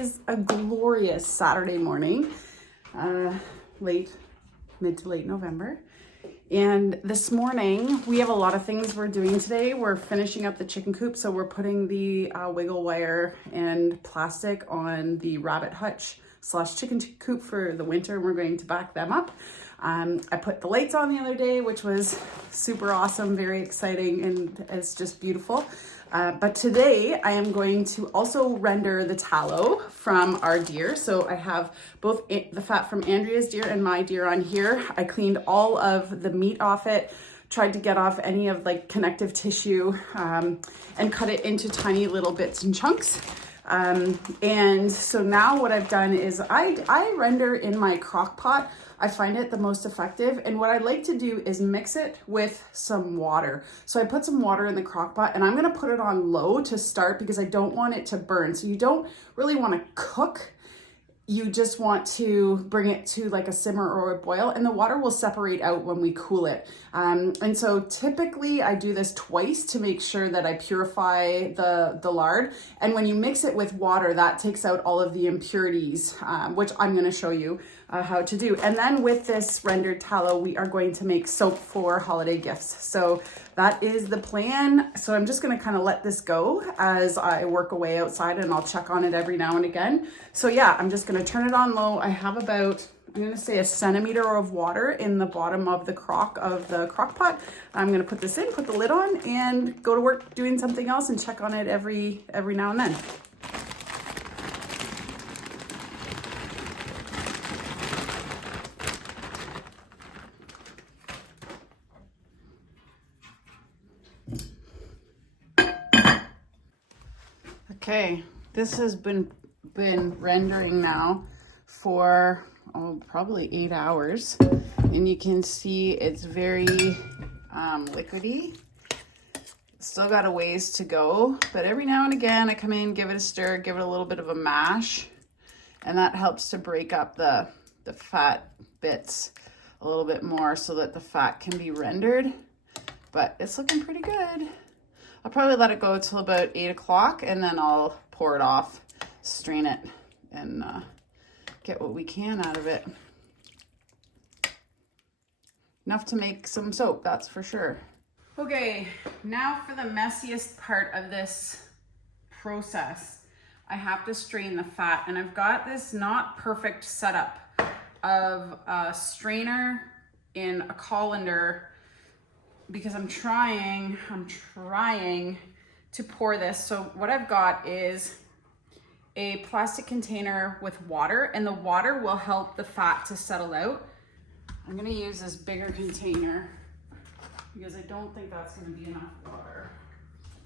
is a glorious Saturday morning, mid to late November. And this morning, we have a lot of things we're doing today. We're finishing up the chicken coop, so we're putting the wiggle wire and plastic on the rabbit hutch / chicken coop for the winter, and we're going to back them up. I put the lights on the other day, which was super awesome, very exciting, and it's just beautiful. But today I am going to also render the tallow from our deer. So I have both the fat from Andrea's deer and my deer on here. I cleaned all of the meat off it, tried to get off any of like connective tissue, and cut it into tiny little bits and chunks. And so now what I've done is I render in my crock pot. I find it the most effective. And what I like to do is mix it with some water. So I put some water in the crock pot and I'm gonna put it on low to start because I don't want it to burn. So you don't really wanna cook. You just want to bring it to like a simmer or a boil, and the water will separate out when we cool it. And so typically I do this twice to make sure that I purify the lard. And when you mix it with water, that takes out all of the impurities, which I'm gonna show you how to do. And then with this rendered tallow, we are going to make soap for holiday gifts. So that is the plan. So I'm just gonna kind of let this go as I work away outside, and I'll check on it every now and again. So yeah, I'm just gonna turn it on low. I have about, I'm gonna say, 1 centimeter of water in the bottom of the crock pot. I'm gonna put this in, put the lid on, and go to work doing something else and check on it every now and then. Okay, this has been rendering now for probably 8 hours, and you can see it's very liquidy. Still got a ways to go, but every now and again I come in, give it a stir, give it a little bit of a mash, and that helps to break up the fat bits a little bit more so that the fat can be rendered. But it's looking pretty good. I'll probably let it go till about 8 o'clock, and then I'll pour it off, strain it, and get what we can out of it. Enough to make some soap, that's for sure. Okay, now for the messiest part of this process. I have to strain the fat, and I've got this not perfect setup of a strainer in a colander because I'm trying to pour this. So what I've got is a plastic container with water, and the water will help the fat to settle out. I'm gonna use this bigger container because I don't think that's gonna be enough water.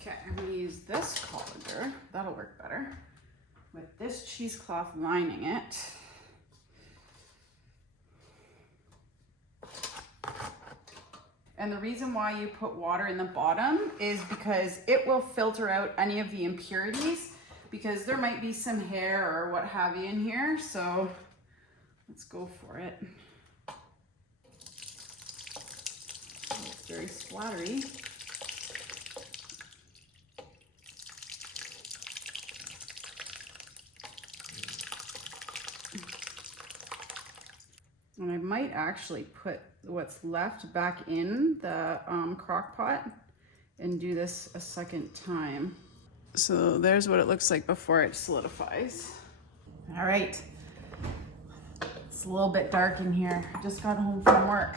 Okay, I'm gonna use this colander, that'll work better, with this cheesecloth lining it. And the reason why you put water in the bottom is because it will filter out any of the impurities, because there might be some hair or what have you in here. So let's go for it. It's very splattery. And I might actually put what's left back in the crock pot and do this a second time. So there's what it looks like before it solidifies. All right, it's a little bit dark in here. I just got home from work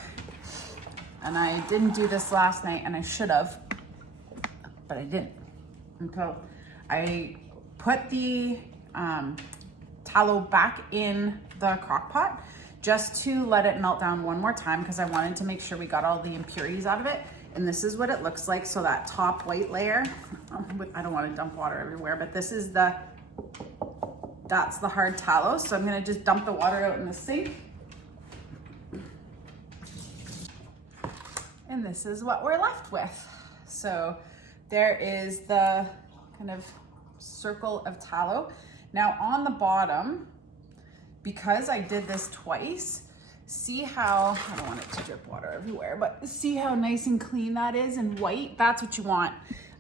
and I didn't do this last night, and I should have, but I didn't until I put the tallow back in the crock pot just to let it melt down one more time, because I wanted to make sure we got all the impurities out of it. And this is what it looks like. So that top white layer, I don't want to dump water everywhere, but this is that's the hard tallow. So I'm gonna just dump the water out in the sink. And this is what we're left with. So there is the kind of circle of tallow. Now on the bottom, because I did this twice, see how, I don't want it to drip water everywhere, but see how nice and clean that is and white? That's what you want.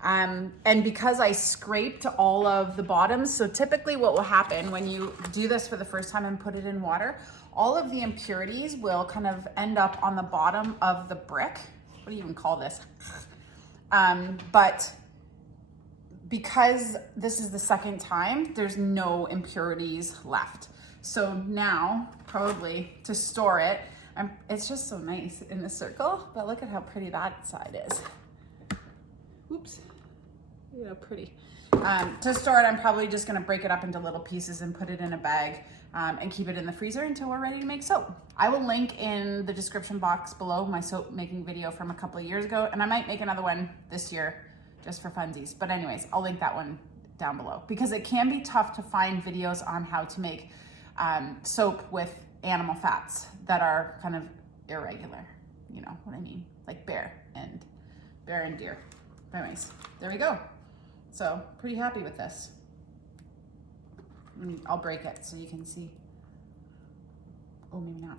And because I scraped all of the bottoms, so typically what will happen when you do this for the first time and put it in water, all of the impurities will kind of end up on the bottom of the brick. What do you even call this? But because this is the second time, there's no impurities left. So now, probably to store it, it's just so nice in the circle, but look at how pretty that side is. Oops, look at how pretty. To store it, I'm probably just gonna break it up into little pieces and put it in a bag and keep it in the freezer until we're ready to make soap. I will link in the description box below my soap making video from a couple of years ago, and I might make another one this year just for funsies. But anyways, I'll link that one down below because it can be tough to find videos on how to make soap with animal fats that are kind of irregular. You know what I mean? Like bear and deer. Anyways, there we go. So pretty happy with this. I'll break it so you can see. Oh, maybe not.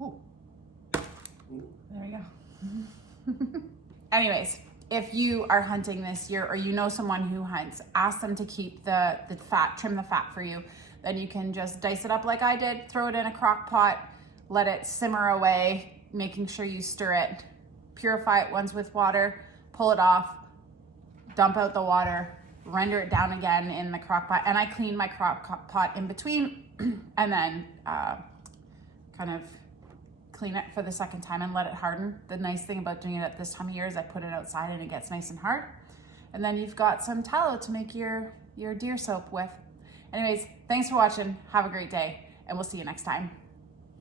Oh, there we go. Anyways, if you are hunting this year or you know someone who hunts, ask them to keep the fat, trim the fat for you. Then you can just dice it up like I did, throw it in a crock pot, let it simmer away, making sure you stir it, purify it once with water, pull it off, dump out the water, render it down again in the crock pot. And I clean my crock pot in between and then kind of clean it for the second time and let it harden. The nice thing about doing it at this time of year is I put it outside and it gets nice and hard. And then you've got some tallow to make your deer soap with. Anyways, thanks for watching. Have a great day and we'll see you next time.